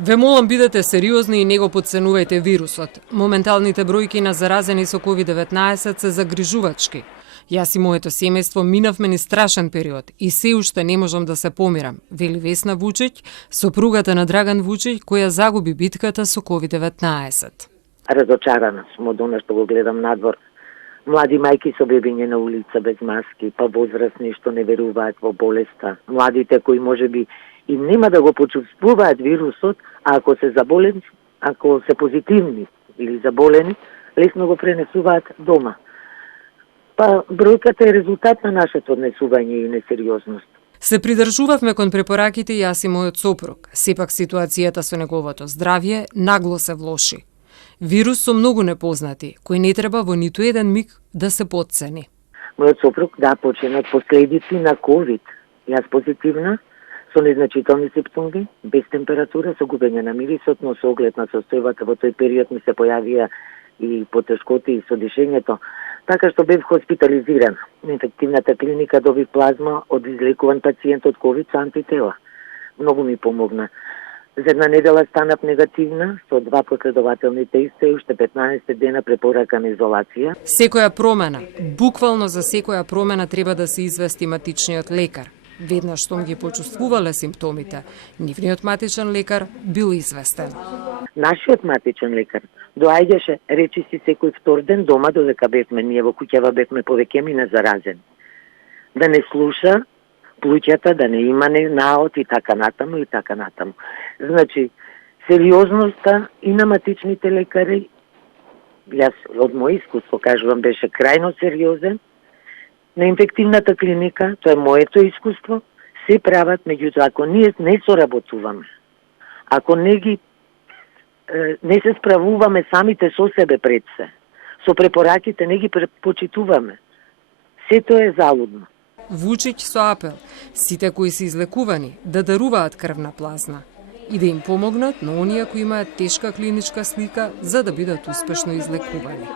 Ве молам, бидете сериозни и не го потценувајте вирусот. Моменталните бројки на заразени со COVID-19 се загрижувачки. Јас и моето семејство минавме низ страшен период и се уште не можам да се помирам, вели Весна Вучиќ, сопругата на Драган Вучиќ, која загуби битката со COVID-19. Разочарана сум од она што го гледам надвор. Млади мајки со бебиња на улица без маски, па возрастни што не веруваат во болеста. Младите кои можеби и нема да го почувствуваат вирусот, а ако се заболени, ако се позитивни или заболени, лесно го пренесуваат дома. Па бројката е резултат на нашето однесување и несериозност. Се придржувавме кон препораките јас и мојот сопруг. Сепак ситуацијата со неговото здравје нагло се влоши. Вирус со многу непознати, кој не треба во ниту еден миг да се потцени. Мојот сопруг почина од последици на ковид. Јас позитивна, со незначителни симптоми, без температура, со губење на мирисот, но со оглед на состојбата во тој период ми се појавија и потешкоти со дишењето, така што бев хоспитализиран. Инфективната клиника доби плазма од излекуван пациент од ковид со антитела. Многу ми помогна. За една недела станав негативна, со 2 последователни теста и уште 15 дена препорака на изолација. Секоја промена, буквално за секоја промена треба да се извести матичниот лекар. Веднаш штом ги почувствувале симптомите, нивниот матичен лекар бил известен. Нашиот матичен лекар доаѓаше, речи си секој втор ден дома, додека бевме ние во куќава, бевме повеќе мина заразени. Да не слуша плуќата, да не има наот и така натаму и така натаму. Значи, сериозноста и на матичните лекари, јас од мој искуство кажувам, беше крајно сериозен. На инфективната клиника, тоа е моето искуство, се прават, меѓутоа ако ние не соработуваме, ако не се справуваме самите со себе пред се, со препораките не ги почитуваме, сето е залудно. Вучиќ со апел, сите кои се излекувани да даруваат крвна плазма и да им помогнат на оние кои имаат тешка клиничка слика за да бидат успешно излекувани.